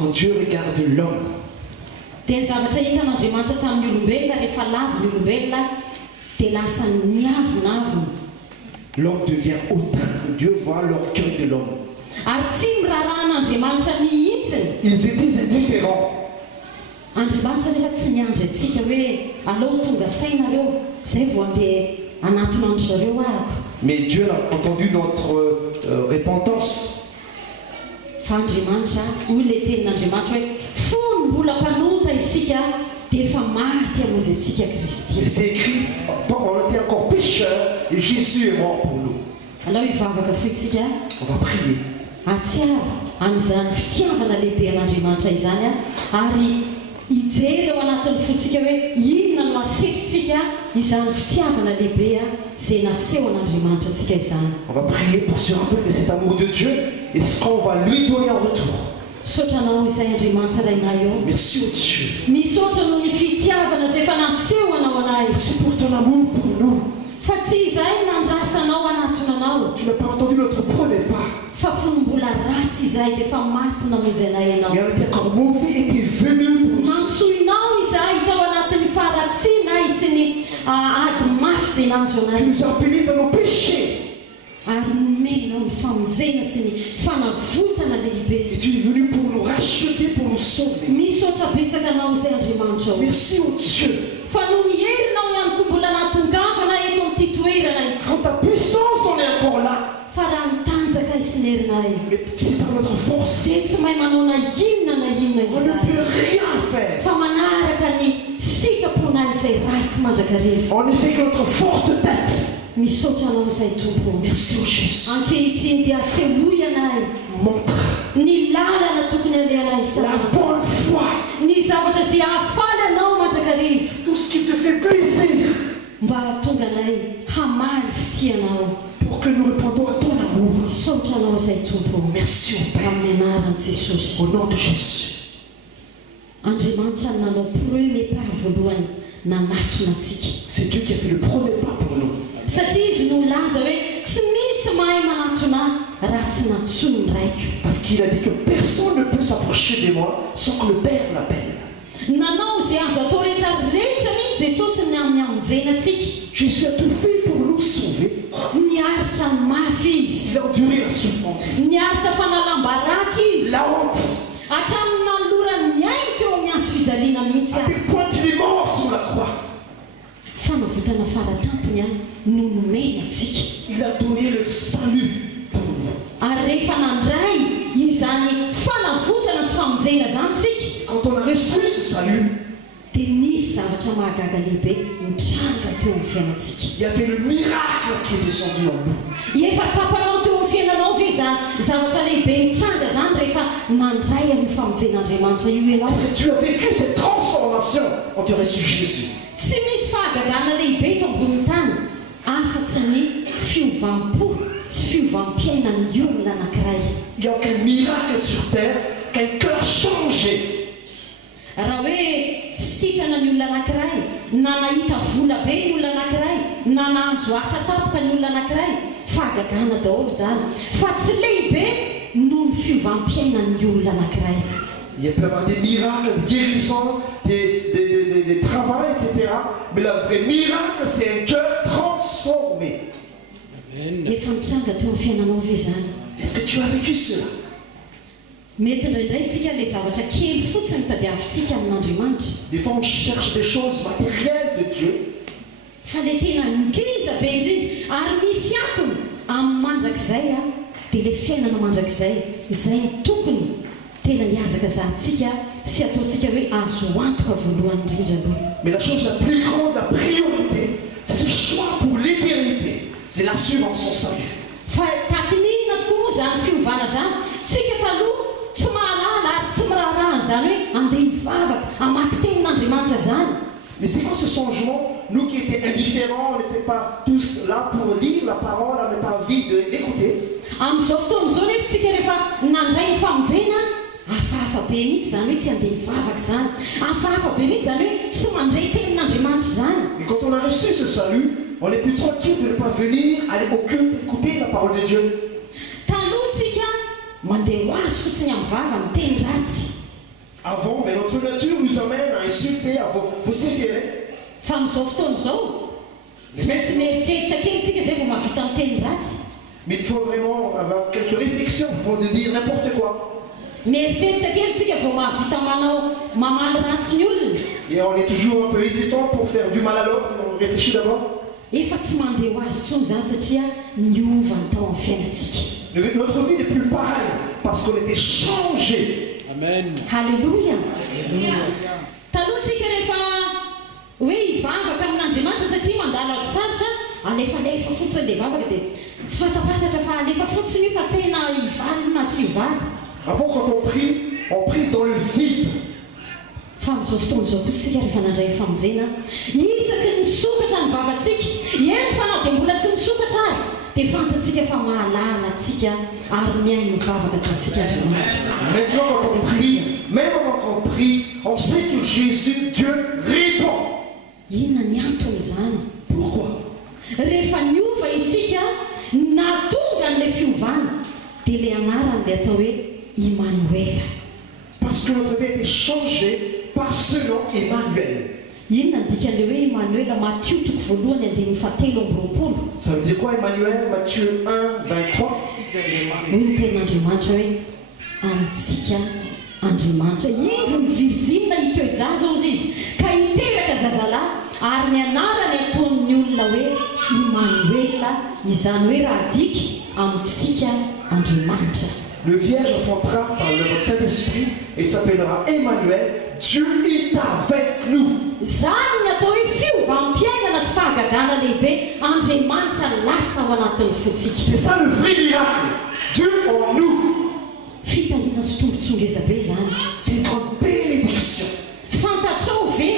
quand Dieu regarde l'homme, dia ny zavatra hitan'Andriamanitra tamin'ny olombelona rehefa lavy ny olombelona dia lasa miavonavona. l'homme devient hautain. Dieu voit l'orgueil de l'homme. Ary tsy miraran'Andriamanitra mihitsiny. Ils étaient indifférents. Andriamanitra nefa tsy niandry antsika hoe aleo tonga sainareo zay vao andeha anatonandro zareo ahako. Mais Dieu a entendu notre repentance. Fa Andriamanitra, hoy le tenin'Andriamanitra hoe fony mbola mpanota isika dia efa maty hamonjy antsika Kristy. C'est écrit, on était encore pécheurs et Jésus est mort pour nous. Aleo hivavaka fotsika. On va prier. Atsiaro amin'izany fitiavana lehibe an'Andriamanitra izany ary hijery eo anatin'ny fotsika hoe inona no masetritsika izany fitiavana lehibe izay naseho an'Andriamanitra antsika izany. On va prier pour se rappeler de cet amour de Dieu et ce qu'on va lui donner en retour. Sotranao izay Andriamanitra rainay eo. Merci au Dieu. Misaotra noho ny fitiavana izay efa naseho anao anay. Merci pour ton amour pour nous. Fa tsy izay nandrasanao anatonanao. Tu n'as pas entendu notre premier pas. Fa fony mbola ratsy izay dia efa maty namonjy anay ianao. Mais on était encore mauvais et tu es venu pour nous. Mantsoinao izay tao anatin'ny faharatsiana sy ny ady mafy izay nahazo anay. Tu nous as bénis dans nos péchés. Ary nomenao ny famonjena sy ny fanavotana lehibe. Et tu es venu pour nous racheter, pour nous sauver. Misaotra betsaka anao izay Andriamanitra. Merci au Dieu. Fa no mierinao ihany koa mbola nahatongavana eto amin'ity toerana ity. Quand ta puissance on est encore là. Fa raha nitanjaka isinerinay. Mais c'est par notre force. Dia tsy mahay manao na inona On ne izany. peut rien faire. Fa manaraka ny sitraponay izay ratsy mandrakariva. On ne fait que notre forte tête. Misaotra anao izay Tompo. Merci au Jésus. Ankehitriny dia asehoy anay Montre ny lalana tokony alehanay la izany. bonne foi. Ny zavatra izay ahafaly anao mandrakariva. Tout ce qui te fait plaisir. Mba hatonga anay hamaly fitianao. Pour que nous répondons à ton amour. Misaotra anao izay Tompo. Merci au Père. Amin'ny anaran'i Jesosy. Au nom de Jésus. Andriamanitra nanao premier pas voalohany nanatona antsika. C'est Dieu qui a fait le premier pas pour nous. Satria izy no laza hoe tsy misy mahay manatona raha tsy natsono ny raika. Parce qu'il a dit que personne ne peut s'approcher de moi sans que le Père l'appelle. Nanao izay azo atao rehetra mihitsy Jesosy ny amin'ny amonjena antsika. Jésus a tout fait pour nous sauver. Niaritra ny mafy izy. Il a enduré la souffrance, Niaritra fanalam-baraka izy. la honte, Hatramin'ny nalorany miainy teo amin'ny azo fijaliana mihitsy à tel azy. point qu'il est mort sur la croix. Fanavotana faratampony no nomeny antsika. Il a donné le salut pour nous. Ary rehefa nandray izany fanavotana sy famonjena zany tsika. Quand on a reçu ce salut, Dia nisy zavatra mahagaga lehibe nitranga teo amin'ny fiainantsika. il y avait le miracle qui est descendu en nous. Efa tsapanao teo amin'ny fiainanao ve zany zavatra lehibe nitranga zany rehefa nandray amin'ny famonjen'Andriamanitra io ianao. Parce que tu as vécu cette transformation quand tu as reçu Jésus. Tsy misy fahagagana lehibe eto ambony tany afa-tsy ny fiovampo sy fiovampiainan'ny olona anankiray. Il n'y a aucun miracle sur terre qu'un cœur changé. Raha hoe sitrana ny olona anankiray, na nahita vola be ny olona anankiray, na nahazo asa tapoka ny olona anankiray, fahagagana daholo zany. Fa tsy lehibe noho ny fiovampiainan'ny olona anankiray. Il peut y avoir des miracles, des guérisons, des travaux, etc. Mais le vrai miracle, c'est un cœur transformé. Efa nitranga teo amin'ny fiainanao ve zany? Est-ce que tu as vécu cela? Mety indraindray tsika le zavatra kely fotsiny tadiavintsika amin'Andriamanitra. Des fois, on cherche des choses matérielles de Dieu. Fa le tena ngeza be indrindra ary misy akony amin'ny mandrakizay dia le fiainana mandrakizay izay ny tokony tena hiazaka zahantsika sy ataontsika hoe azo antoka voalohany indrindra aloha. Mais la chose la plus grande, la priorité, c'est ce choix pour l'éternité. C'est l'assurance son salut. Fa takin'inona tokoa moa zany fiovana zany tsika taloha tsy mahalala ary tsy miraharaha zany hoe andeha hivavaka hamaky tenin'Andriamanitra zany. Mais c'est quoi ce changement? Nous qui étions indifférents, on n'était pas tous là pour lire la parole, on n'avait pas envie d'écouter. Amin'izao fotoana izao nefa tsika rehefa nandray ny famonjena hafahafa be mihitsy zany hoe tsy andeha hivavaka zany. Hafahafa be mihitsy zany hoe tsy mandray tenin'Andriamanitra zany. Et quand on a reçu ce salut, on est plus tranquille de ne pas venir aller au culte, écouter la parole de Dieu. Taloha tsika mandeha ho azy fotsiny amin'ny vava miteny ratsy. Avant, mais notre nature nous amène à insulter, à vociférer. Fa amin'izao fotoana izao tsy maintsy mieritreritra kely tsika zay vao mahavita miteny ratsy. Mais il faut vraiment avoir quelques réflexions pour de dire n'importe quoi. Mieritreritra kely tsika vao mahavita manao mamaly ratsy ny olona. Et on est toujours un peu hésitant pour faire du mal à l'autre. On réfléchit d'abord. Efa tsy mandeha ho azy tsony zany satria niova ny tao amin'ny fiainantsika. Notre vie n'est plus pareille parce qu'on était changé. Amen. Halleluja. Taloha tsika rehefa hoe hivavaka amin'Andriamanitra satria mandala ao sarotra alefalefa fotsiny le vavaka dia tsy fatapatatra fa alefa fotsiny io fa tsy haina hivaly na tsy hivaly. Avant, quand on prie dans le vide. Fa amin'izao fotoana izao koa sika rehefa nandray famonjena isaky nisokatra ny vavantsika eny fa na dia mbola tsy misokatra ary dia fantatsika fa mahalala antsika ary miaino mivavaka ataontsika Andriamanitra. Maintenant, quand on prie, même avant qu'on prie, on sait que Jésus, Dieu, répond. Inona ny antony izany? Pourquoi? Rehefa niova isika natonga n'ilay fiovana dia ilay anaran'ilay atao hoe Emmanuel. Parce que notre vie a été changée par ce nom Emmanuel. Inona ny dikan'ilay hoe Emmanuel? Matthieu toko voalohany andininy fahatelo amby roapolo. Ça veut dire quoi Emmanuel? Matthieu 1, 23. Hoy ny tenin'Andriamanitra hoe amintsika Andriamanitra indro ny virjina hitoejaza hozy izy ka hiteraka zazalahy ary ny anarany ataon'ny olona hoe Emmanuel, izany hoe raha diky amintsika Andriamanitra. Le Vierge enfantera par le Saint-Esprit et s'appellera Emmanuel. Dieu est avec nous. Zany ny atao hoe fiovampiainana sy fahagagana lehibe Andriamanitra lasa ao anatin'ny fotsika. C'est ça le vrai miracle. Dieu en nous. Fitahina sy tombontson-gezabe zany. C'est une grande bénédiction. Fantatrao ve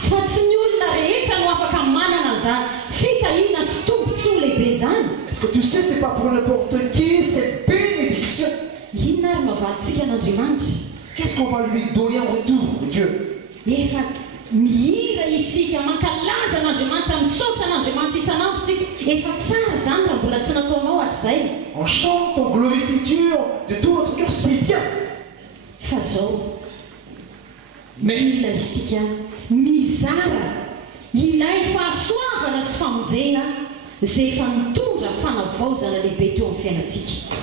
fa tsy ny olona rehetra no afaka manana an'izany fitahina sy tombontsoa lehibe zany. Est-ce que tu sais, c'est pas pour n'importe qui cette bénédiction? Inona ary mahavalitsika n'Andriamanitra? Qu'est-ce qu'on va lui donner en retour, Dieu? Efa mihira isika mankalaza n'Andriamanitra misaotra n'Andriamanitra isanandro tsika efa tsara zany raha mbola tsy nataonao hatrizay. On chante, on glorifie Dieu de tout notre cœur, c'est bien. Fa zao mila isika mizara ilay fahasoavana sy famonjena zay efa mitondra fanavaozana lehibe teo amin'ny fiainantsika.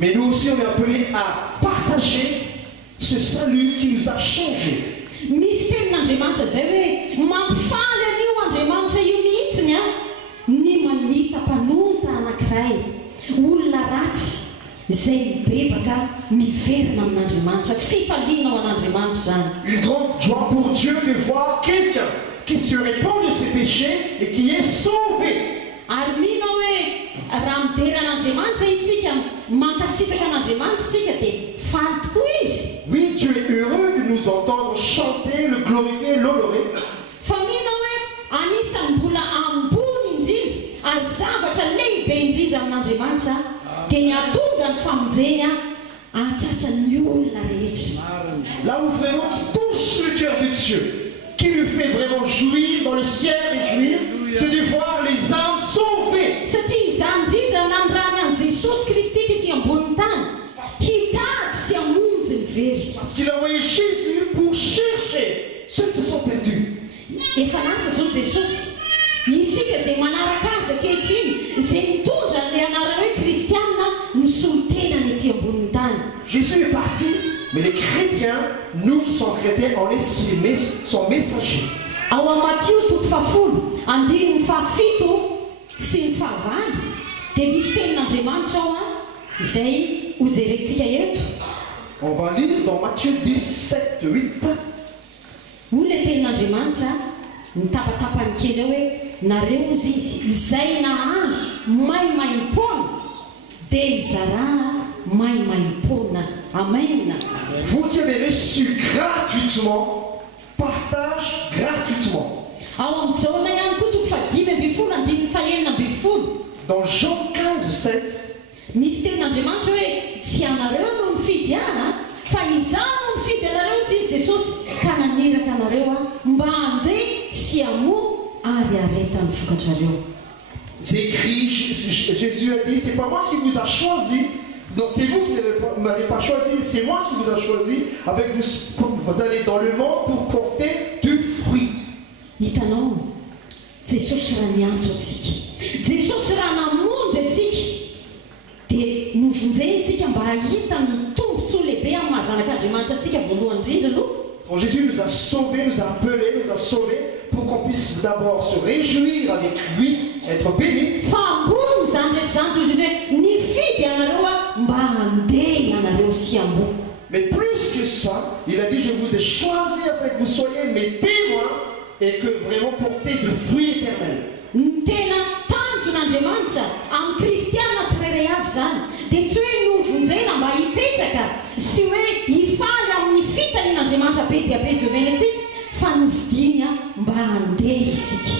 Mais nous aussi, on est appelés à partager ce salut qui nous a changés. Misy tenin'Andriamanitra zay hoe mampifaly an'io Andriamanitra io mihitsiny a ny manita mpanonta anankiray olona ratsy zay mibebaka miverina amin'Andriamanitra fifaliana ao an'Andriamanitra zany. Une grande joie pour Dieu de voir quelqu'un qui se répand de ses péchés et qui est sauvé. Ary mino hoe raha mideran'Andriamanitra isika mankasitraka an'Andriamanitra isika dia faly tokoa izy. Oui, Dieu est heureux de nous entendre chanter, le glorifier, l'honorer. Fa mino hoe anisany mbola ambony indrindra ary zavatra lehibe indrindra amin'Andriamanitra dia ny atonga ny famonjeny atratra ny olona rehetra. Là où vraiment qui touche le cœur de Dieu, qui lui fait vraiment jouir dans le ciel et jouir, c'est de voir les âmes sauvées. Satria izany indrindra nandrany an'i Jesosy Kristy tety ambony tany hitady sy hamonjy ny very. Parce qu'il a envoyé Jésus pour chercher ceux qui sont perdus. Efa lasa zao Jesosy isika zay manaraka azy ankehitriny zay mitondra n'ilay anarana hoe kristiana no solon-tenany ety ambonin'ny tany. Jésus est parti, mais les chrétiens, nous qui sommes chrétiens, on est son messager. Ao amin'ny Matthieu toko fahafolo andininy fahafito sy ny fahavalo dia misy tenin'Andriamanitra ao izay hojerentsika eto. On va lire dans Matthieu 17, 8. Olona tenin'Andriamanitra mitapatapany kely hoe nareo ozy izy izay nahazo maimaim-pona dia mizara maimaim-pona. Amen. Vous qui avez reçu gratuitement, partage gratuitement. Ao amin'ny jaona ihany koa toko fadimy amby folo andininy fahenina amby folo. Dans Jean 15, 16, misy tenin'Andriamanitra hoe tsy anareo no mifidy ahy fa izaho no mifidy anareo izy Jesosy ka naniraka anareo mba handeha sy hamoa ary hareta ny vokatrareo. c'est écrit, Jésus a dit, c'est pas moi qui vous a choisi, Donc c'est vous qui ne m'avez pas choisi, mais c'est moi qui vous ai choisi. Avec vous, vous allez dans le monde pour porter du fruit. Hitanao, Jesosy raha niantso antsika. Jesosy raha namonjy antsika. Dia novonjentsika mba hahita ny tombotsoa lehibe amin'ny mahazanak'Andriamanitra antsika voalohany indrindra aloha. Quand Jésus nous a sauvés, nous a appelés, nous a sauvés pour qu'on puisse d'abord se réjouir avec lui, être bénis. Fa ambony zany rehetra zany toy izy hoe nifidy anareo mba handeha anareo sy ambony. Mais plus que ça, il a dit, je vous ai choisi afin que vous soyez mes témoins et que vraiment portez de fruits éternels. Ny tena tanjon'Andriamanitra amin'ny kristiana tsirairay avy zany dia tsy hoe novonjena mba hipetraka sy hoe hifaly amin'ny fitanin'Andriamanitra be dia be zao mena antsika fa novidiny mba handeha isika.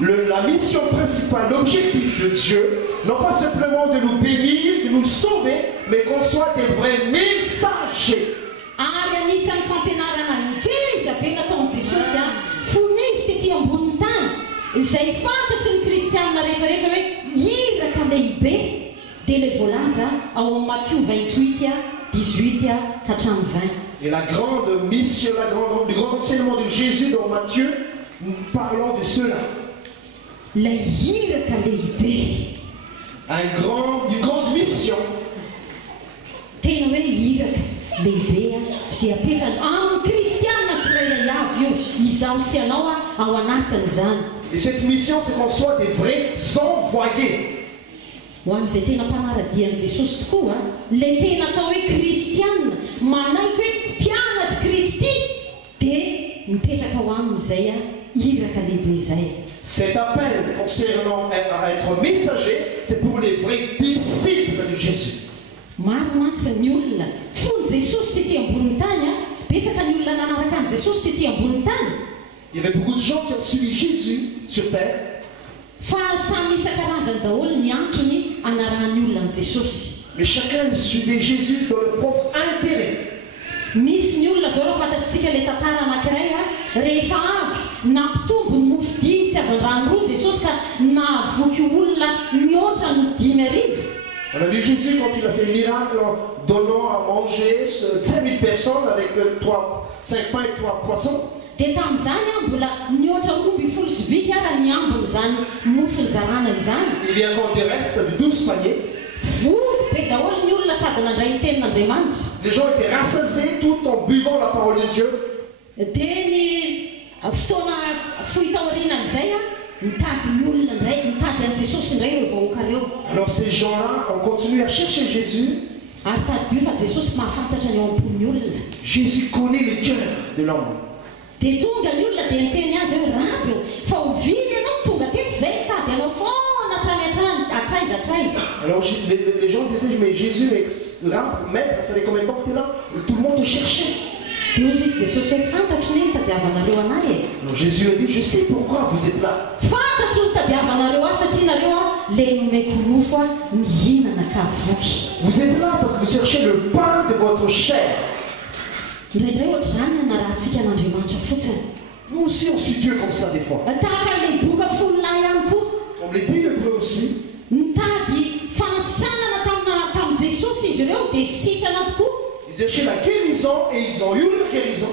La mission principale, l'objectif de Dieu, non pas simplement de nous bénir, de nous sauver, mais qu'on soit des vrais messagers. Ary anisan'ny fampianarana ngeza be nataon'i Jesosy fon'izy tetỳ ambony tany izay fantatry ny kristianina rehetrarehetra hoe iraka lehibe dia ilay voalaza ao amin'ny Matthieu 28 18 katramin'ny 20. Et la grande mission, le grand enseignement de Jésus dans Matthieu, nous parlons de cela. La iraka lehibe. Une grande mission. Tena hoe iraka lehibe izay apetrany amin'ny kristianina tsirairay avy io izaho sy ianao ao anatin'izany. Et cette mission, c'est qu'on soit des vrais envoyés. Ho an'izay tena mpanaradian'i Jesosy tokoa ilay tena atao hoe kristianina manaiky hoe mpianatra Kristy dia mipetraka ao amin'izay iraka lehibe izay. Cet appel concernant à être messager, c'est pour les vrais disciples de Jésus. Maro mantsy ny olona fony Jesosy tetỳ ambony tany betsaka ny olona nanaraka an'i Jesosy tetỳ ambony tany. Il y avait beaucoup de gens qui ont suivi Jésus sur terre. Fa samy isan-karazany daholo ny antony anarahany olona an'i Jesosy. Mais chacun suivait Jésus dans leur propre intérêt. Misy ny olona zao raha fantatritsika ilay tantara anankiray rehefa avy nampitombo ny mofodimy sy hazan-drano roa Jesosy ka nahavoky olona mihoatra ny 10,000. On a vu Jésus quand il a fait le miracle en donnant à manger 5000 personnes avec 5 pains et 3 poissons. Dia tamin'izany mbola mihoatra 12 sy biby raha ny ambiny zany mofo zarana izany. Il y a encore des restes de 12 paniers. Voky be daholo ny olona sady nandray ny tenin'Andriamanitra. Les gens étaient rassasiés tout en buvant la parole de Dieu. Dia ny fotoana fohy taorianan'izay mitady ny olona indray mitady an'i Jesosy indray ireo vahoaka reo. Alors ces gens-là ont continué à chercher Jésus. Ary tadio fa Jesosy mahafantatra ny ao am-pon'ny olona. Jésus connaît le cœur de l'homme. Dia tonga ny olona dia niteny azy hoe raby fa ovily ianao tonga teto izay tady anao foana hatrany atraiza. Alors les gens disaient, mais Jésus, là, maître, ça fait combien de temps que tu es là? Tout le monde te cherchait. Dia ozy izy Jesosy hoe fantatro ny tadiavanareo anay e. Alors Jésus a dit, je sais pourquoi vous êtes là. Fantatro ny tadiavanareo satria nareo le nomeko nofo mihinana ka voky. Vous êtes là parce que vous cherchez le pain de votre chair. Indraindray ohatra zany anarahantsika an'Andriamanitra fotsiny. Nous aussi on suit Dieu comme ça des fois. Tahaka le boka folonay ihany koa. Comme les 10 lépreux aussi. Nitady fanasitranana tamin'i Jesosy izy ireo dia sitrana tokoa. Ils cherchaient la guérison et ils ont eu leur guérison.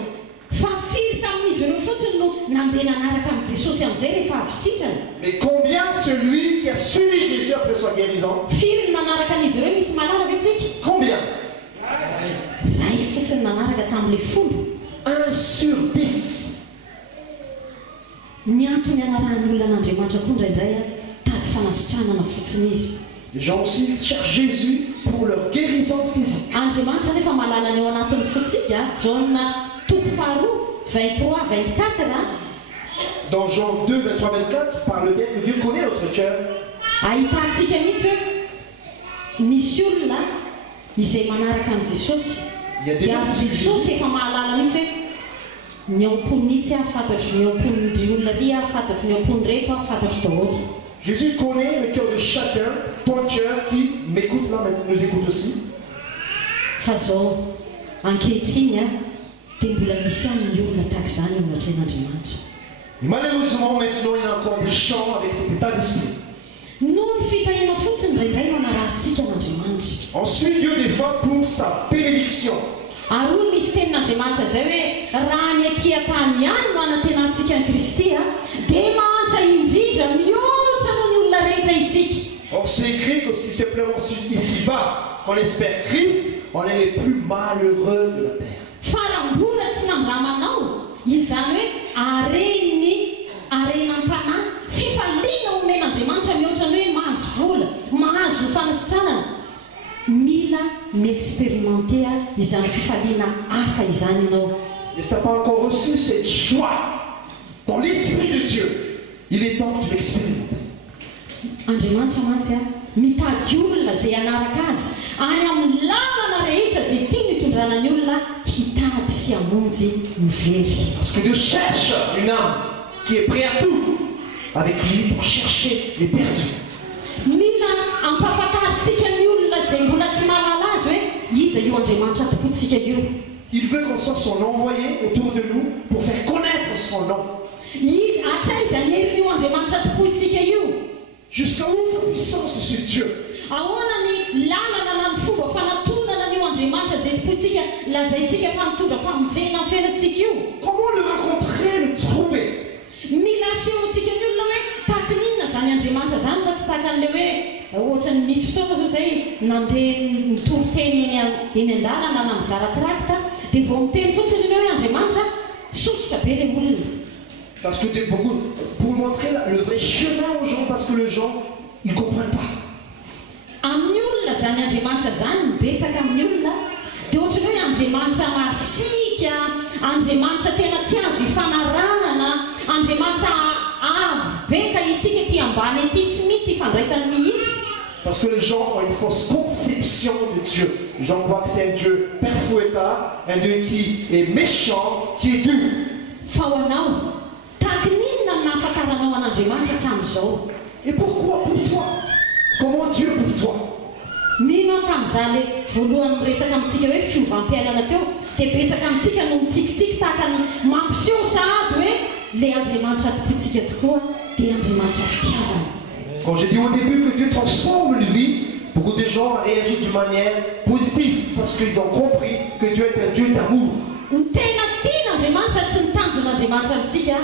Fa firy tamin'izy ireo fotsiny no nandeha nanaraka amin'i Jesosy amin'izay rehefa avy sitrana. Mais combien celui qui a suivi Jésus après sa guérison? Firy nanaraka an'izy ireo misy malala ve tsika? Combien? Ray fotsiny nanaraka tamin'ilay folo. 1 sur 10. Ny antony anarahany olona an'Andriamanitra koa indraindray tady fanasitranana fotsiny izy. Les gens aussi cherchent Jésus pour leur guérison physique. Andriamanitra nefa mahalala ny ao anatin'ny fotsika Jean 23-24. Dans Jean 2, 23, 24, parle bien que Dieu connaît notre cœur. Ahitantsika mihitsy hoe misy olona izay manaraka an'i Jesosy. Dia Jesosy efa mahalala mihitsy hoe ny ao am-ponitsy fantatro, ny ao am-pon'ny olona ry fantatro, ny ao am-pon'ny reto fantatro daholo. Jésus connaît le cœur de chacun, ton cœur qui m'écoute là, maintenant nous écoute aussi. Fa zao ankehitriny dia mbola misy amin'ny olona tahaka izany ao anatren'Andriamanitra. Malheureusement, maintenant il y a encore des chants avec cet état d'esprit. Noho ny Ensuite, Dieu des fois pour sa bénédiction. Aroa misy tenin'Andriamanitra zay hoe raha ny aty an-tany ihany no anatenantsika ny Kristy dia mahantra indrindra mihoatra noho ny olona rehetra isika. Or, c'est écrit que si simplement ici-bas, on espère Christ, on est les plus malheureux de la terre. Fa raha mbola tsy nandramanao, izany hoe arenam-panahy, fifaliana omen'Andriamanitra mihoatra ny hoe mahazo vola, mahazo fanasitranana. Mila m'expérimenter izany fifaliana hafa izany ianao. Mais si tu n'as pas encore reçu cette joie dans l'Esprit de Dieu, il est temps que tu l'expérimentes. Andriamanitra mantsy mitady olona zay anaraka azy any amin'ny lalana rehetra zay tiany hitondrana ny olona hitady sy hamonjy mivery. Parce que Dieu cherche une âme qui est prête à tout avec lui pour chercher les perdus. Mila ampafantarisika ny olona zay mbola tsy mahalala azy hoe iza io Andriamanitra topontsika io. Il veut qu'on soit son envoyé autour de nous pour faire connaître son nom. Izy atraizy aneriny io Andriamanitra topontsika io. Jusqu'à où la puissance de ce Dieu? Ahoana ny lalana na ny fomba fanatonana ny Andriamanitra zay topontsika lazaitsika fa mitondra famonjena ny fiainantsika io. Comment le rencontrer, le trouver? Mila asehontsika ny olona hoe tahaka n'inona zany Andriamanitra zany fa tsy tahaka an'le hoe ohatra ny misy fotoana zao zay nandeha nitory-teny eny an-dalana na mizara trakta dia vao miteny fotsiny ny hoe Andriamanitra sosotra be le olona. Parce que beaucoup, pour montrer le vrai chemin aux gens, parce que les gens, ils ne comprennent pas. Amin'ny olona zany Andriamanitra zany betsaka amin'ny olona dia ohatra hoe Andriamanitra masika, Andriamanitra tena tsy azo ifanarahana, Andriamanitra avo be ka isika ety ambany ety tsy misy ifandraisany mihitsy. Parce que les gens ont une fausse conception de Dieu. Les gens croient que c'est un Dieu père fouettard, un Dieu qui est méchant, qui est dur. Fa ho anao tahaka n'inona ny nahafantaranao an'Andriamanitra hatramin'izao. Et pourquoi pour toi? Comment Dieu pour toi? Mino tamin'izany le voalohany miresaka amintsika hoe fiovam-piainana teo dia betsaka amintsika no mitsikitsiky tahaka ny mampiseho sahady hoe le Andriamanitra topontsika tokoa dia Andriamanitra fitiavana. Quand j'ai dit au début que Dieu transforme une vie, beaucoup de gens réagissent d'une manière positive parce qu'ils ont compris que Dieu est un Dieu d'amour. Ny tena tian'Andriamanitra sy ny tanjon'Andriamanitra amintsika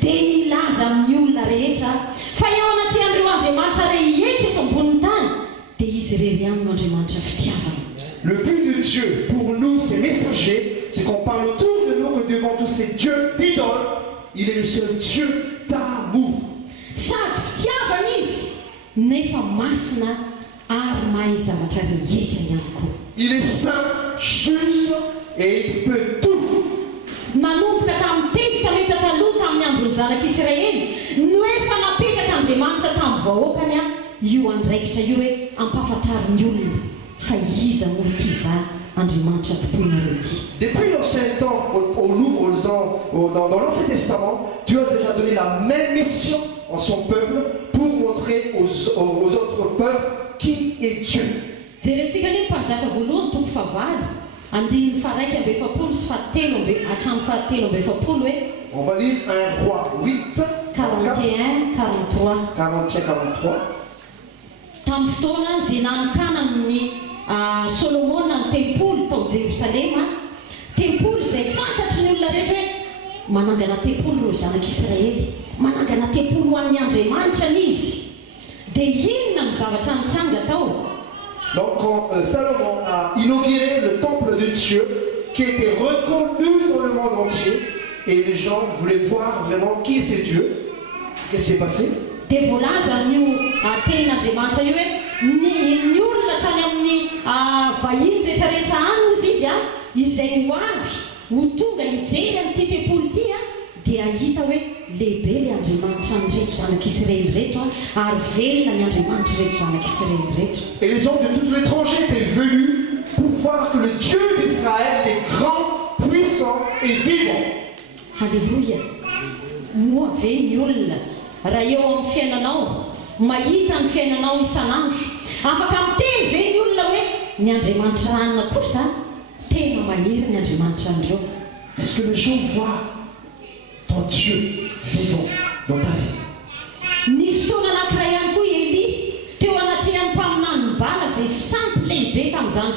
dia milaza amin'ny olona rehetra fa eo anatrehan'ireo Andriamanitra rehetra eto ambonin'ny tany dia izy irery ihany no Andriamanitra fitiavana. Le but de Dieu pour nous, ces messagers, c'est qu'on parle autour de nous que devant tous ces dieux d'idoles, il est le seul Dieu d'amour. Sady fitiavana izy nefa masina ary mahay zavatra rehetra ihany koa. Il est saint, juste et il peut tout. Manomboka tamin'ny testamenta taloha tamin'ny andron'ny zanak'Israely no efa napetraka Andriamanitra tamin'ny vahoakany io andraikitra io hoe ampafantary ny olona fa iza moa ity izany Andriamanitra topoinareo ity. Depuis l'ancien temps, dans l'Ancien Testament, Dieu a déjà donné la même mission en son peuple pour montrer aux autres peuples qui est Dieu. Jerentsika ny mpanjaka voalohany toko favalo andininy faraiky ambe efapolo sy fahatelo hatramin'ny fahatelo ambe efapolo hoe. On va lire 1 Roi 8, 41, 43. 43. Tamin'ny fotoana izay nanokanany Solomona ny tempolo tao Jerosalema, tempolo izay fantatry ny olona rehetra hoe manangana tempolo ireo zanak'Israely, manangana tempolo ho an'ny Andriamanitra n'izy. Dia inona ny zavatra nitranga tao? Donc quand Salomon a inauguré le temple de Dieu qui était reconnu dans le monde entier et les gens voulaient voir vraiment qui est ce Dieu, qu'est-ce qui s'est passé? Dia voalaza nio tenin'Andriamanitra io hoe ny olona hatrany amin'ny vahiny rehetrarehetra any ozy izy izay ho avy ho tonga hijery amin'ity tempolo ity dia ahita hoe lehibe le Andriamanitra ny reto zanak'Israely reto ary velona ny Andriamanitra reto zanak'Israely reto. Et les gens de tout l'étranger étaient venus pour voir que le Dieu d'Israël est grand, puissant et vivant. Alléluia. Moa ve ny olona raha eo amin'ny fiainanao mahita ny fiainanao isan'andro afaka miteny ve ny olona hoe ny Andriamanitra anina kosa tena mahery ny Andriamanitra andreo. Est-ce que les gens voient ton Dieu vivant dans ta vie? Nisy fotoana anankiray ihany koa Eli teo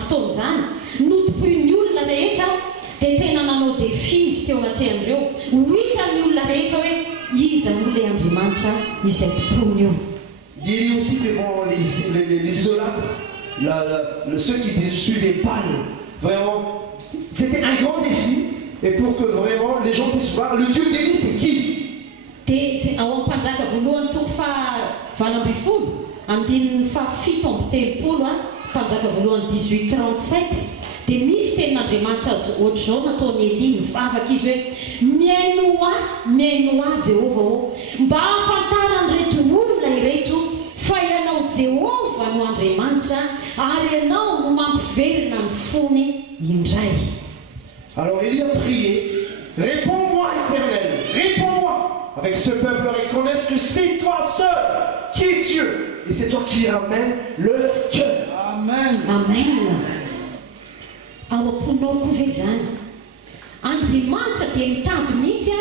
fotoana izany notopoin'ny olona rehetra dia tena nanao défi izy teo anatrehindreo ho hitan'ny olona rehetra hoe iza moa ilay Andriamanitra izay tompony io. Dit aussi devant les idolâtres, ceux qui suivaient Baal, vraiment, c'était un grand défi, et pour que vraiment les gens puissent voir le Dieu d'Élie, c'est qui? Dia ao amin'ny mpanjaka voalohany toko faha-20 andininy faha-7 amby telopolo mpanjaka voalohany 1837 dia misy tenin'Andriamanitra ohatr'izao nataony Elia mivavaka izy hoe miaino ahy Jehova ô mba hahafantaran'ireto olona ireto fa ianao Jehova no Andriamanitra ary ianao no mampiverina ny fony indray. Alors Élie a prié, réponds-moi Éternel, réponds-moi, avec ce peuple reconnaissent que c'est toi seul qui es Dieu et c'est toi qui ramènes leur cœur. Amen. Amen. Ao am-ponao koa ve zany Andriamanitra dia mitady mihitsy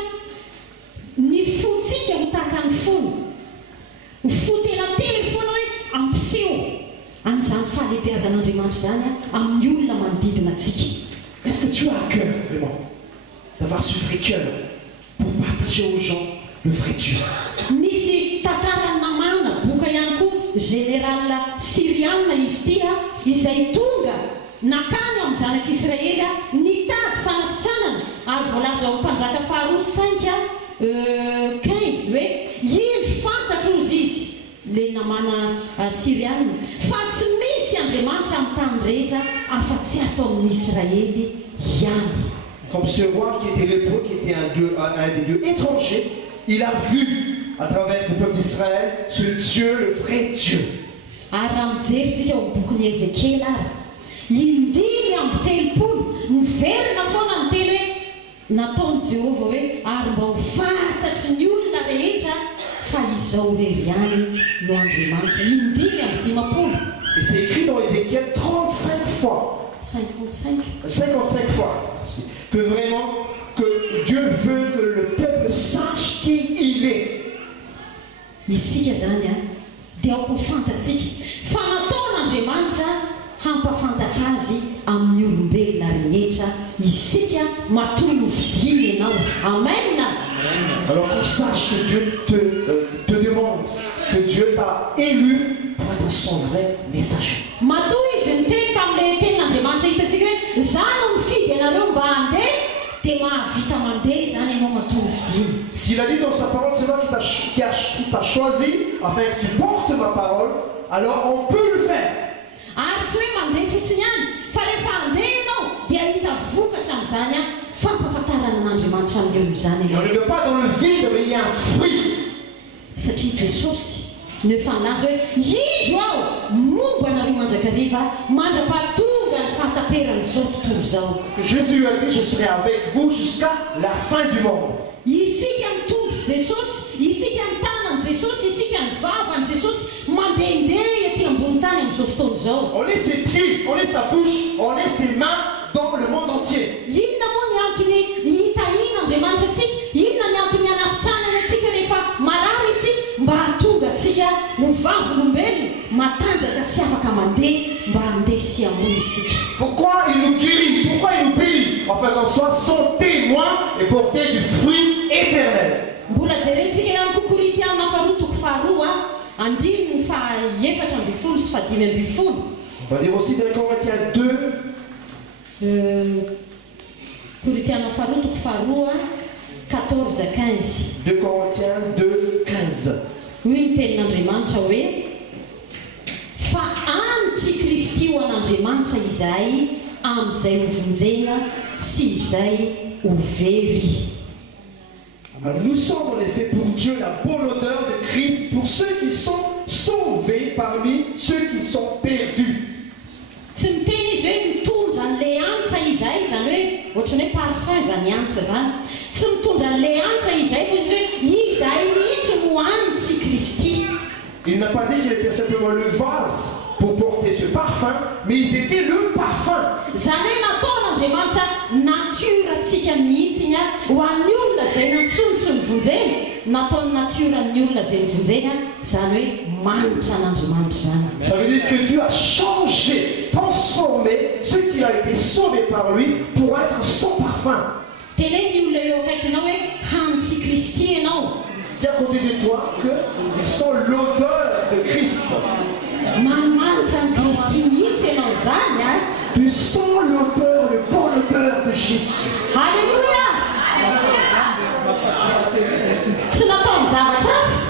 ny fontsika mitaka ny fony fo tena tery foana hoe ampiseho an'izany fahalehibeazan'Andriamanitra zany amin'ny olona manodidina antsika. Est-ce que tu as à cœur vraiment d'avoir ce vrai cœur pour partager aux gens le vrai Dieu? Misy tantarany namana boka ihany koa général syriana izy ity izay tonga nakany amin'ny zanak'Israely nitady fanasitranana ary voalaza ao mpanjaka faharoa 5 15 hoe ino fantatra ozy izy le namana syriana fa tsy misy Andriamanitra amin'ny tany rehetra afa-tsy atao amin'ny Israely ihany. Comme ce roi qui était lépreux, qui était un des dieux étrangers, il a vu à travers le peuple d'Israël ce Dieu, le vrai Dieu. Ary raha mijery tsika ao bokin'i Ezekiel indimy amby telopolo miverina foana ny teny hoe nataony Jehova hoe ary mba ho fantatry ny olona rehetra fa izao rery ihany no Andriamanitra indimy amby dimapolo. Et c'est écrit dans Ézéchiel 35 fois. 55 fois. Que vraiment, que Dieu veut que le peuple sache qui il est. Isika zany dia ao fantatsika fa nataon'Andriamanitra hampafantatra azy amin'ny olombelona rehetra isika matoy no fidiny ianao. Amen. Alors qu'on sache que Dieu te demande, que Dieu t'a élu pour être son vrai messager. Matoy izy niteny tamin'ilay tenin'Andriamanitra hitantsika hoe zany no mifidy ianareo mba handeha dia mahavita mandeha zany ianao matoy no fidiny. S'il a dit dans sa parole, c'est moi qui t'a choisi afin que tu portes ma parole, alors on peut le faire. Ary tsy hoe mandeha fotsiny ihany fa rehefa handeha ianao dia hita vokatra amin'izany fampahafantarana n'Andriamanitra amin'ny olo izany. On ne veut pas dans le vide, mais il y a un fruit. Satria Jesosy no efa nilaza hoe hidro aho momba anareo mandrakariva mandra-pahatonga ny fahataperan'izao tontolo izao. Jésus a dit, je serai avec vous jusqu'à la fin du monde. Isika mitondro Jesosy, isika mitanany Jesosy, isika mivavany Jesosy mandehandeha ety ambony tany amin'izao fotoana izao. On est ses pieds, on est sa bouche, on est ses mains dans le monde entier. Inona moa ny antony hitahiana Andriamanitra atsika? Inona ny antony hanasitranany atsika rehefa marary isika mba hahatonga atsika ho vavolombelona matanjaka sy afaka mandeha mba handeha sy hamono isika. Pourquoi il nous guérit? Pourquoi il nous bénit? Afin qu'on soit son témoin et porter du fruit éternel. Mbola jerentsika ihany koa Korinthiana faharoa toko faharoa andininy faha-efatra amby folo sy fahadimy amby folo. On va dire aussi dans Corinthiens 2. Korinthiana faharoa toko faharoa 14-15. 2 Corinthiens 2:15. Hoy ny tenin'Andriamanitra hoe fa anitry Kristy ho an'Andriamanitra izahay amin'izay ho vonjena sy izay ho very. Alors, nous sommes en effet pour Dieu la bonne odeur de Christ pour ceux qui sont sauvés parmi ceux qui sont perdus. Tsy miteny izy hoe mitondra an'ilay anitra izahay zany hoe ohatrany hoe parfum zany anitra zany. Tsy mitondra an'ilay anitra izahay fa izy hoe izahay mihitsy no anitry Kristy. Il n'a pas dit qu'il était simplement le vase pour porter ce parfum, mais ils étaient le parfum. Zany hoe nataon'Andriamanitra natiorantsika mihitsy ho an'ny olona izay nantsony sy nivonjena. Nataony natioran'ny olona izay nivonjena zany hoe manitra an'Andriamanitra zany. Ça veut dire que Dieu a changé transformer ce qui a été sauvé par lui pour être son parfum. Tenez-nous le Dis à côté de toi qu'ils sont l'odeur de Christ. Tu sens l'odeur, le bon odeur de Jésus. Alléluia. Tsy nataony zavatra hafa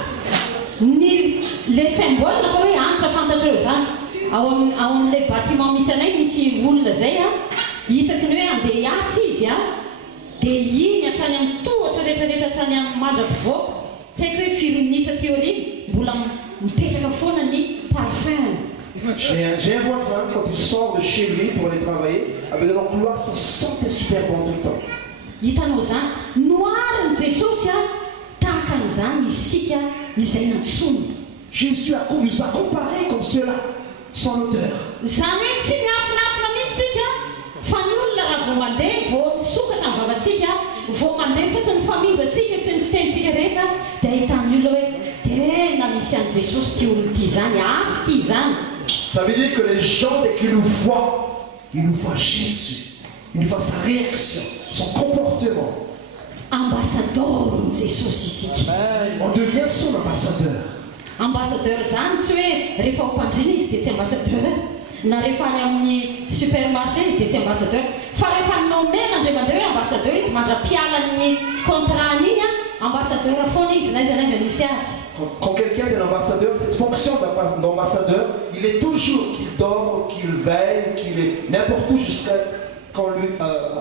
ny le symbole fa hoe anitra fantatreo zany ao amin'ilay bâtiment misy anay misy olona zay isaky ny hoe andeha hiasa izy dia iny hatrany amin'ny tohatra rehetrarehetra hatrany amin'ny mandra-pivoaka tsy haiko hoe firy minitra théorie mbola mipetraka foana ny parfum. J'ai un voisin, quand il sort de chez lui pour aller travailler, avec de l'emploi, ça sentait super bon tout le temps. Hitanao zany noariny Jesosy tahaka an'izany isika izay nantsony. Jésus nous a comparés comme cela, sans odeur. Zany hoe tsy miafinafina mihitsika fa ny olona raha vao mandeha vao sokatra ny vavantsika vao mandeha fotsiny famindratsika sy ny fitenitsika rehetra dia ahitany olona hoe tena misy an'i Jesosy ty olona ty zany afy ty zany. Ça veut dire que les gens, dès qu'ils nous voient Jésus, ils nous voient sa réaction, son comportement. Ambassadeur Jesosy isika. On devient son ambassadeur. Ambassadeur zany tsy hoe rehefa ho mpandrina izy dia tsy ambassadeur na rehefa any amin'ny supermarché izy dia tsy ambassadeur fa rehefa nomena indray mandeha hoe ambassadeur izy mandra-piala ny contrat iny ambassadeur foana izy naiza misy azy. Quand quelqu'un est un ambassadeur, cette fonction d'ambassadeur, il est toujours qu'il dort, qu'il veille, qu'il est n'importe où jusqu'à qu'on lui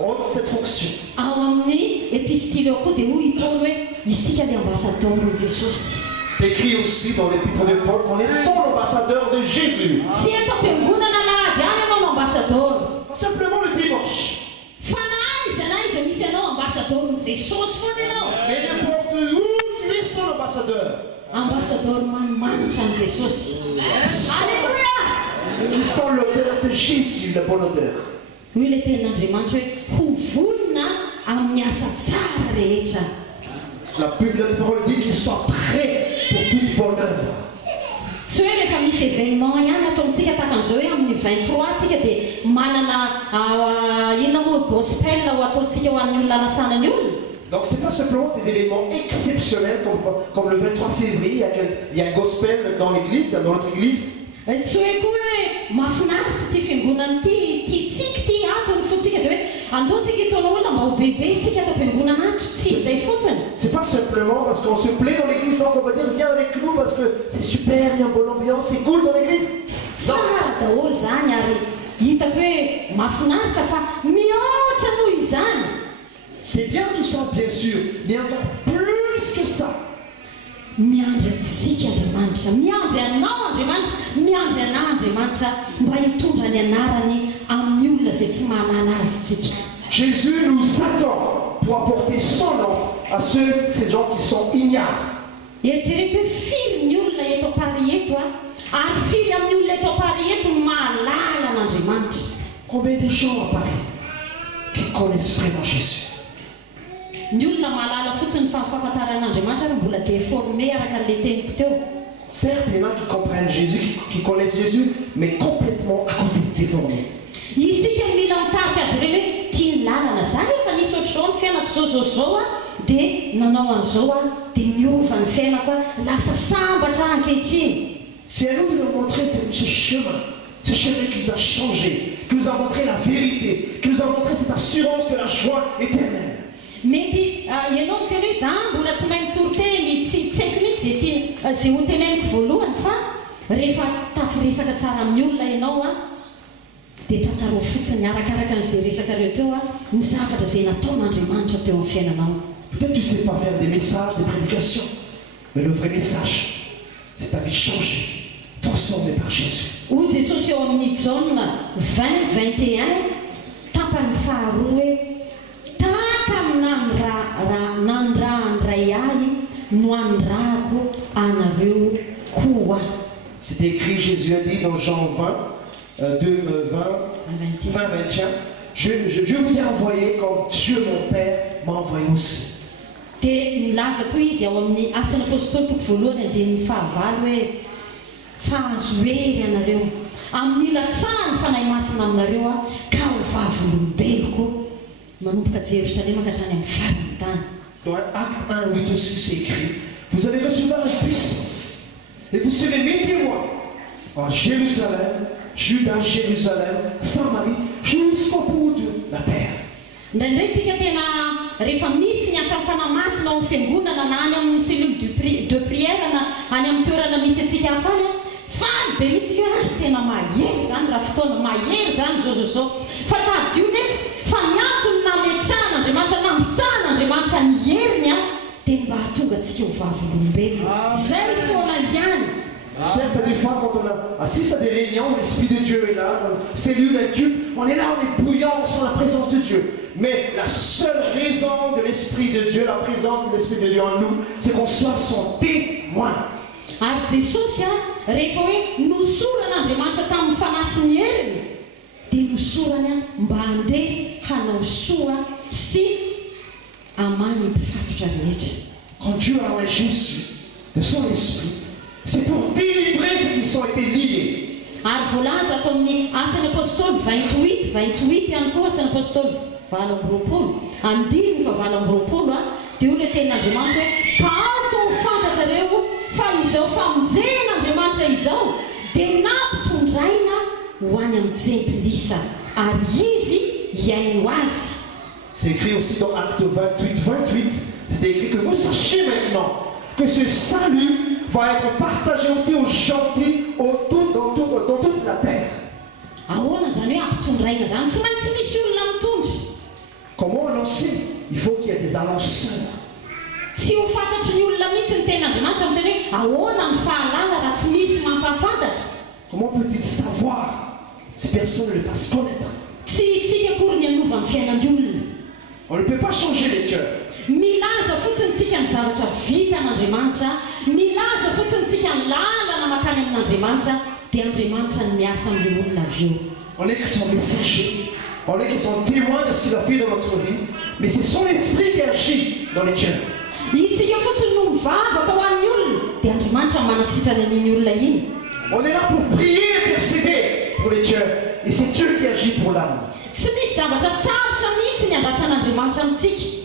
ôte cette fonction. Ao amin'ny épistile koa dia hoy Paul hoe isika dia ambassadeur ny Jesosy. C'est écrit aussi dans l'épître de Paul qu'on est son ambassadeur de Jésus. Tsy eto am-piangonana lahady any ianao no ambassadeur. Pas simplement le dimanche. Fa na iza misy ianao ambassadeur ny Jesosy foana ianao. Mais n'importe où tu es son ambassadeur. Ambassadeur manimanitra ny Jesosy. Alléluia. Qui sent l'odeur de Jésus, la bonne odeur. Hoy ilay tenin'Andriamanitra hoe ho vonona amin'ny asa tsara rehetra. La parole dit qu'ils soient prêts pour toute bonne œuvre. Tsy hoe rehefa misy événement ihany ataontsika tahaka an'izao hoe amin'ny 23 tsika dia manana inona moa gospel ho ataontsika ho an'ny olona anasana ny olona. Donc ce n'est pas simplement des événements exceptionnels comme le 23 février, il y a un gospel dans l'église, dans notre église. Tsy hoe koa hoe mahafinaritra ty fiangonana ty tsika ty ato ny fotsika dia hoe andeontsika hitona olona mba ho bebe tsika ato am-piangonana ato tsy izay fotsiny. C'est pas simplement parce qu'on se plaît dans l'église, donc on va dire viens avec nous parce que c'est super, il y a une bonne ambiance, c'est cool dans l'église. Tsara daholo zany ary hitako hoe mahafinaritra fa mihoatra noho izany. C'est bien tout ça, bien sûr, mais encore plus que ça. Miandry antsika Andriamanitra, miandry anao Andriamanitra, miandry anao Andriamanitra mba hitondra ny anarany amin'ny olona izay tsy mahalala azy tsika. Jésus nous attend pour apporter son nom à ces gens qui sont ignares. Eritrereto hoe firy ny olona eto Paris eto ary firy amin'ny olona eto Paris eto mahalala an'Andriamanitra. Combien de gens à Paris qui connaissent vraiment Jésus? Ny olona mahalala fotsiny fa fahafantaran'Andriamanitra ary mbola déformé araka an'ilay teniko teo. Certes, il y en a qui comprennent Jésus, qui connaissent Jésus, mais complètement à côté, déformés. Isika mila mitarika azy ireny hoe tia ny lalana zany efa nisy ohatr'izao ny fiainako zao dia nanao an'izao dia niova ny fiainako lasa sambatra ankehitriny. C'est à nous de leur montrer ce chemin qui nous a changé, qui nous a montré la vérité, qui nous a montré cette assurance de la joie éternelle. Mety ianao miteny hoe za mbola tsy mahay mitoroteny tsy haiko mihitsy zay ho teneniko voalohany fa rehefa tafiresaka tsara amin'ny olona ianao dia tantaro fotsiny arakaraka n'izay resaka reo teo ny zavatra izay nataon'Andriamanitra teo amin'ny fiainanao. Peut-être tu ne sais pas faire des messages, des prédications, mais le vrai message, c'est ta vie changée, transformée par Jésus. Hoy Jesosy eo amin'ny Jean 20:21 tapany faharoa hoe tahaka nandrahandray ahy no andrako anareo koa. C'est écrit, Jésus a dit dans Jean 20:21, je vous ai envoyé comme Dieu mon Père m'a envoyé aussi. Dia milaza koa izy ao amin'ny asan'ny apôstôly toko voalohany 9:9 hoe fahazo hery anareo amin'ny latsahany fanahy masina aminareo a ka ho vavolombeloko manomboka Jérusalem ka hatrany amin'ny farany tany. Dans Acte 1, 8 aussi, c'est écrit, vous allez recevoir une puissance et vous serez mes témoins en Jérusalem, Juda, Jérusalem, Samarie, jusqu'au bout de la terre. Ndraindray tsika tena rehefa misy ny asa fanamasina ao fiangonana na any amin'ny cellule de prière na any amin'ny toerana misy atsika afany faly be mihitsy tena mahery zany raha fotoana mahery zany zao fa tadio nefa fa miantony nametrahan'Andriamanitra nampitsahan'Andriamanitra ny heriny dia mba hahatonga antsika ho vavolombelona zay foana ihany. Certes, des fois, quand on assiste à des réunions, l'Esprit de Dieu est là, dans la cellule, la culte, on est là, on est bouillant, on sent la présence de Dieu. Mais la seule raison de l'Esprit de Dieu, la présence de l'Esprit de Dieu en nous, c'est qu'on soit son témoin. Ary Jesosy rehefa hoe nosoran'Andriamanitra tamin'ny fanasiny heriny dia nosorany mba handeha hanao soa sy hamany mpifatotra rehetra. Quand Dieu a envoyé Jésus de son esprit, c'est pour délivrer ceux qui ont été liés. Ary voalaza atao amin'ny asan'ny apôstôly 28 ihany koa asan'ny apôstôly 20 andiny fa 20 dia io ilay tenin'Andriamanitra hoe taoko ho fantatrareo fa izao famonjen'Andriamanitra izao dia nampitondraina ho any amin'ny jentilisa ary izy hiaino azy. C'est écrit aussi dans Acte 28, c'est écrit que vous sachiez maintenant que ce salut va être partagé aussi aux gentils dans toute la terre. Ahoana zany hoe ampitondraina zany tsy maintsy misy olona mitondry. Comment annoncer? Il faut qu'il y ait des annonceurs. Tsy ho fantatry ny olona mihitsy ny tenin'Andriamanitra amin'ny teny hoe ahoana ny fahalala raha tsy misy mampahafantatra. Comment peut-il savoir si personne ne le fasse connaître? Tsy isika akory ny anova amin'ny fiainan'ny olona. On ne peut pas changer les cœurs. Milaza fotsiny tsika ny zavatra vita n'Andriamanitra, milaza fotsiny tsika ny lalana makany amin'Andriamanitra dia Andriamanitra ny miasa amin'ny olona avy eo. On est que son messager, on est que son témoin de ce qu'il a fait dans notre vie, mais c'est son esprit qui agit dans les cœurs. Isika fotsiny no mivavaka ho an'ny olona dia Andriamanitra manasitrana an'iny olona iny. On est là pour prier et intercéder pour les cœurs, et c'est Dieu qui agit pour l'âme. Tsy misy zavatra sarotra mihitsy ny andrasan'Andriamanitra amintsika.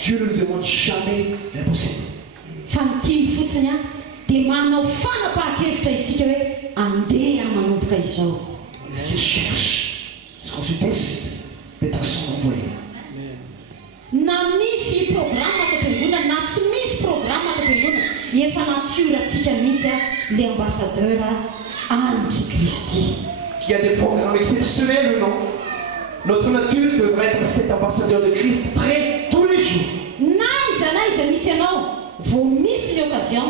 Dieu ne lui demande jamais l'impossible. Fa ny tiany fotsiny dia manao fanapahan-kevitra isika hoe andeha manomboka izao. Ce qu'il cherche, c'est qu'on se décide d'être son envoyé. Na misy programma am-piangonana na tsy misy programma am-piangonana efa natiorantsika mihitsy les ambassadeurs anti Christi. Qu'il y a des programmes exceptionnels ou non, notre nature devrait être cet ambassadeur de Christ prêt tous les jours. Na iza misy ianao vao misy ny occasion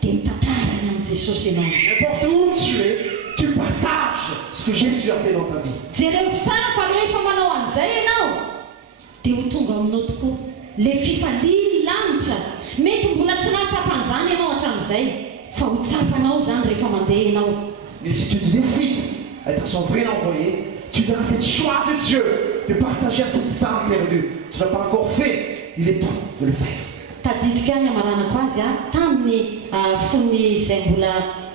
dia mitantara ny amin'ny Jesosy ianao. N'importe où tu es, tu partages ce que Jésus a fait dans ta vie. Jereo tsara fa rehefa manao an'izay ianao dia ho tonga aminao tokoa le fifaliany lanitra. Mety mbola tsy nahatsapan'izany ianao hatramin'izay fa ho tsapanao zany rehefa mandeha ianao. Mais si tu te décides à être son vrai envoyé, tu verras cette joie de Dieu de partager à cette âme perdue. Tu ne l'as pas encore fait, il est temps de le faire. Tadidika any amaranako azy tamin'ny fony izay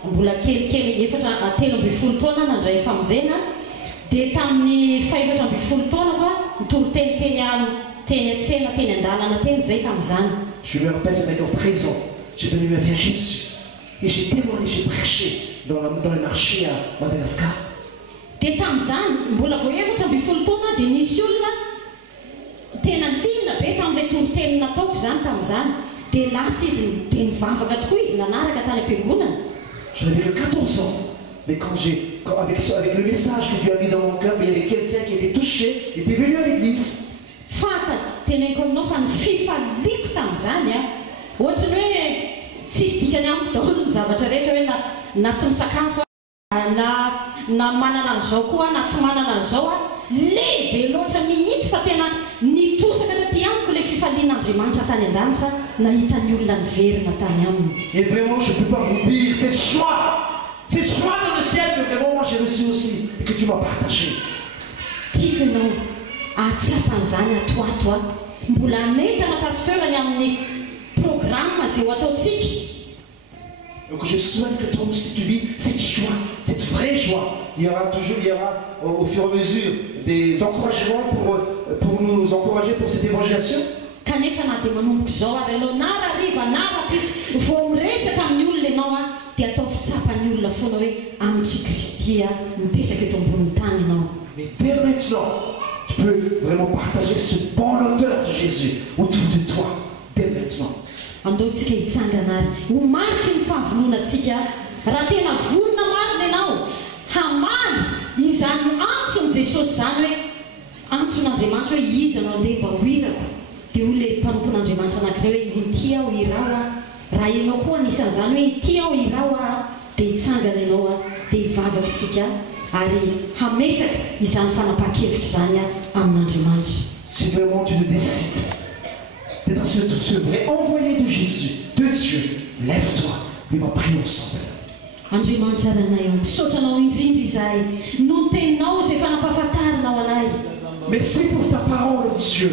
mbola kelikely efatra 13 taona nandray famonjena dia tamin'ny 14 taona koa nitoro teny an-tsena teny an-dalana teny zay tamin'izany. Je me rappelle, j'avais encore 13 ans, j'ai donné ma vie à Jésus et j'ai témoigné, j'ai prêché dans les marchés à Madagascar. Dia tamin'izany mbola vao 14 taona dia nisy olona tena lina be tamin'ilay toro-teny nataoko zany tamin'izany dia lasa izy dia mivavaka tokoa izy nanaraka tany am-piangonana. Je n'avais que 14 ans, mais avec le message que Dieu a mis dans mon cœur, il y avait quelqu'un qui était touché, il était venu à l'église. Fa teneniko aminao fa ny fifaliako tamin'izany ohatrany hoe tsisy dikany amiko daholo ny zavatra rehetra hoe na tsy misakafo na manana an'izao koa na tsy manana an'izao lehibe loatra mihitsy fa tena nitosaka taty amiko le fifalian'Andriamanitra tany an-danitra nahita ny olona niverina tany aminy. Et vraiment, je ne peux pas vous dire cette joie dans le ciel que vraiment moi j'ai reçu aussi et que tu m'as partagé. Tiakanao atsapan'izany atoato mbola anentana pasteurany amin'ny programme zay ho ataontsika. Donc je souhaite que toi aussi tu vis cette joie, cette vraie joie il y aura au fur et à mesure des encouragements pour nous encourager pour cette évangélisation. Kanefa na dia manomboka izao ary aleo na rariva na rapitso vao miresaka amin'ny olona ianao a dia atao fitsapan'ny olona foana hoe amintsy Kristy mipetraka eto ambony tany ianao. Mais dès maintenant, tu peux vraiment partager ce bon odeur de Jésus autour de toi. Dès maintenant. Andeontsika hitsangana ary ho mariky ny fahavononantsika raha tena vonona marina ianao hamaly izany antsony Jesosy zany hoe antson'Andriamanitra hoe izy anao andeha mba hoirako dia ho le mpanompon'Andriamanitra anankiray hoe inty aho irao raha ianao koa anisan'izany hoe inty aho irao dia hitsangana ianao dia hivavaka isika ary hametraka izany fanapahan-kevitra zany amin'Andriamanitra. Si vraiment tu le décides d'être ce vrai envoyé de Jésus, de Dieu, lève-toi et va prier ensemble. Andriamanitra ranay misaotranao indrindra izahay no ny teninao izay fanampahafantarinao anay. Merci pour ta parole, Dieu.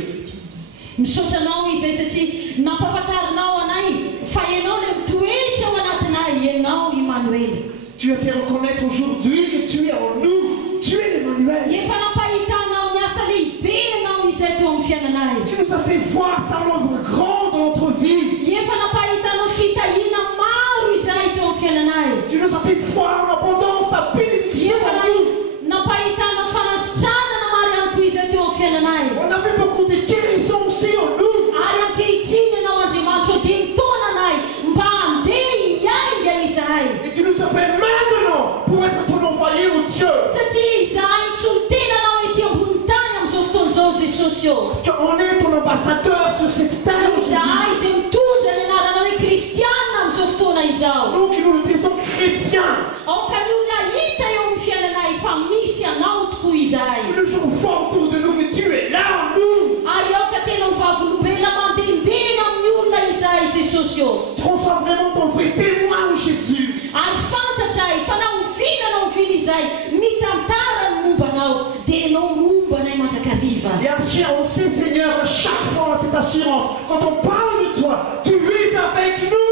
Misaotranao izay satria nampahafantarinao anay fa ianao le mitoetra ao anatinay ianao Emmanuel. Tu as fait reconnaître aujourd'hui que tu es en nous. Tu es Emmanuel. Efa nampahitanao ny asa lehibe ianao izay teo amin'ny fiainanay. Tu nous as fait voir ta œuvre grande dans notre vie. Efa nampahitanao fitahiana maro izay teo amin'ny fiainanay. Tu nous as fait voir en abondance ta bénédiction en nous. Nampahitanao fanasitranana maro ihany koa izay teo amin'ny fiainanay. On a vu beaucoup de guérisons aussi en nous. Ary ankehitriny ianao Andriamanitra dia mitona anay mba handeha hiainga izahay. Et tu nous appelles maintenant pour être ton envoyé, mon Dieu. Satria izahay misolitenanao ety ambony tany amin'izao fotoana izao Jesosy eo. Parce qu'on est ton ambassadeur sur cette terre. Izahay izay mitondra ny anaranao hoe Kristiana amin'izao fotoana izao. Nous qui nous disons chrétiens. Aoka ny olona hita eo amin'ny fiainanay fa misy anao tokoa izahay. Le jour fort autour de nous, mais tu es là en nous. Ary aoka tena mivavolombelona mandendeha amin'ny olona izahay Jesosy eo. Transforme vraiment ton vrai témoin, Jésus. Ary fantatray fa na oviana izahay mitantara ny mombanao dia ianao mombanay mandrakariva. Et on sait, Seigneur, à chaque fois cette assurance, quand on parle de toi, tu vis avec nous.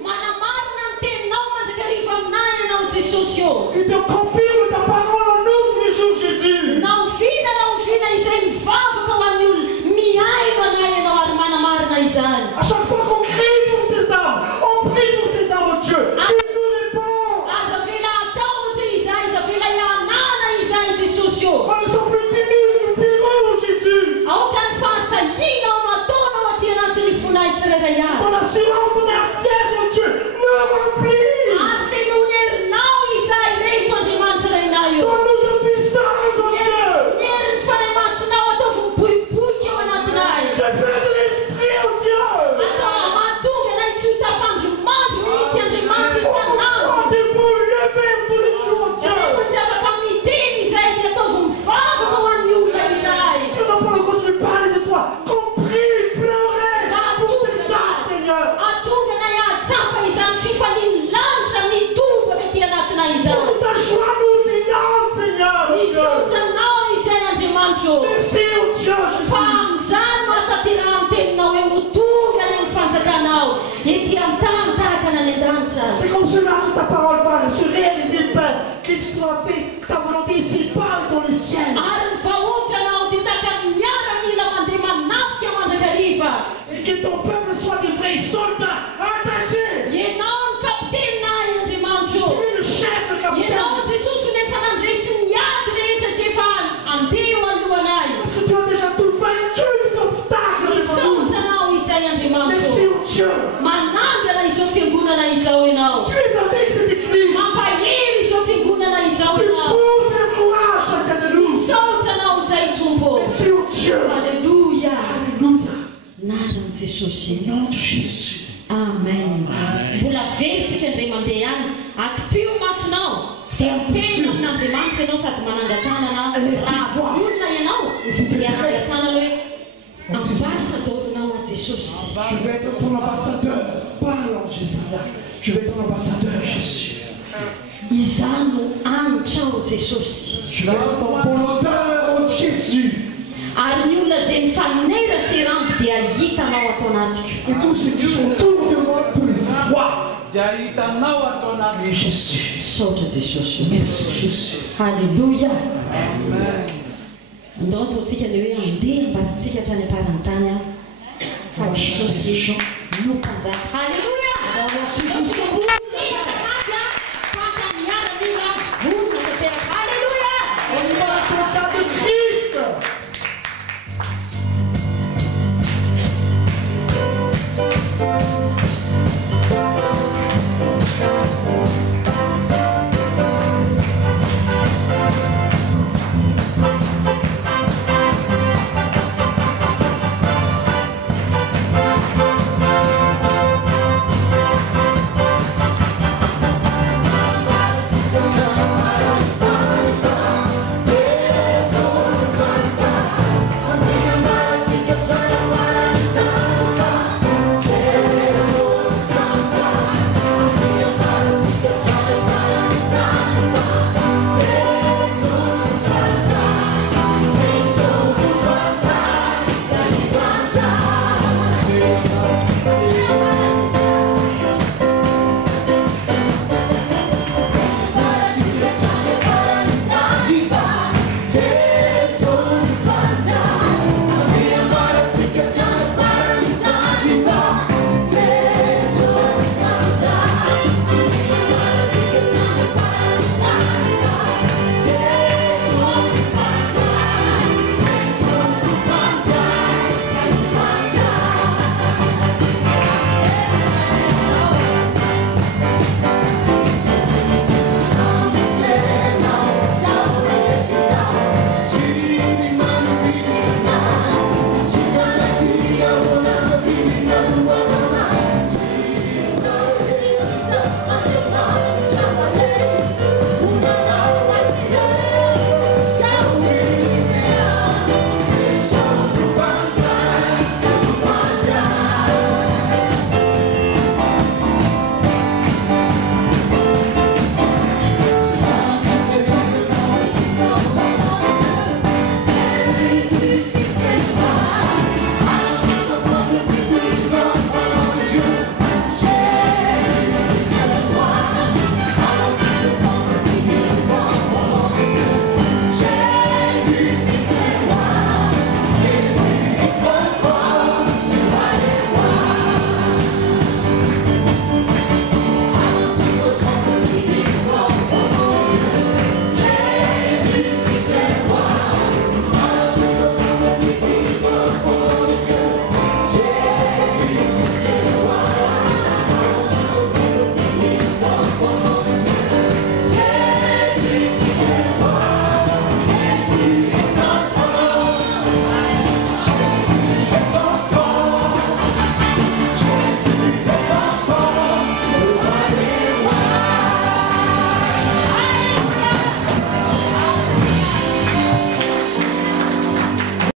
Manamarina ny teninao mandrakariva aminay ianao Jesosy eo. Tu te confirmes ta parole en nous tous les jours, Jésus. Na oviana izay mivavaka ho an'ny olona miaino anay ianao ary manamarina izany. À chaque fois qu'on crie pour ces âmes, on prie pour ces âmes, oh Dieu. Tu nous réponds. Aza vela atao ohatra izahay, aza vela ianana izahay Jesosy eo. Quand nous sommes plus timides, nous prierons, Jésus. Aoka ny fahasahiana no ataonao aty anatin'ny fonay tsirairay avy. Ton assurance, ton hardiesse, oh Dieu, me remplit. Ary fenoany herinao izahay reto Andriamanitra rainay eo. Donne-nous de puissance, oh Dieu. Ny herin'ny fanahy masonao ataovy miboiboika eo anatinay. Ce feu de l'esprit, oh Dieu. Atao mahatonga anay tsy ho tafandromandry mihitsy Andriamanitra isanandro. Sois debout, levé tous les jours, oh Dieu. Rehefa tsy afaka miteny izahay dia ataovy mivavaka ho an'ny olona izahay. Si on n'a pas le droit de parler de toi, qu'on prie, pleurer pour ces âmes, Seigneur. Atonga anay ahatsapa izany fifaliany lanitra mitobaka aty anatinay izany. Pour ta joie nous inonde, Seigneur. Oh Dieu. Misotranao izahay Andriamanitra eo. Merci, oh Dieu, Fa Jésus. amin'izany mahatanterahany teninao hoe ho tonga ny fanjakanao ety amin'ny tany tahaka ny any an-danitra. C'est comme cela que ta parole va se réaliser, Père. Que tu sois fait, que ta volonté ici-bas et dans le ciel. Ary ny vahoakanao dia tahaka ny miaramila mandeha manafika mandrakariva. Et que ton peuple soit de vrais soldats attachés. Ianao ny kapitenay Andriamanitra Tu eo. es le chef, le capitaine. Ianao Jesosy no efa nandresy ny ady rehetra izay efa andeha eo alohanay. Parce que tu as déjà tout vaincu, tout obstacle devant nous. Misotranao izahay Andriamanitra Merci, eo. oh Dieu. Manangana izao fiangonana izao ianao. Tu es avec cette église. Mampahery izao fiangonana izao Tu ianao. pousses le courage chacun de nous. Misotranao izay Tompo. Merci, oh Dieu. Alleluia. Alléluia. Naran'i Jesosy. Au nom de Jésus. Amen. Mbola versika indray mandeha ihany akipio masonao dia miteny amin'Andriamanitra ianao sady manangan-tanana raha volona ianao dia anangan-tanana hoe ambassadorinao a Jesosy. Je vais être ton ambassadeur. Parle en Jésus. Je vais être ton ambassadeur, Jésus. Izany no anitrao Jesosy. Je vais être ton bon odeur, oh Jésus. Ary ny olona izay mifanerasy rambo dia hitanao ato anatiko. Et tous ceux qui sont autour de moi te voient. Jésus. Saotra Jesosy. Merci Jésus. Alléluia. Andao ataontsika ny hoe andeha ambaratsika hatrany aparany tany aho fa Jesosy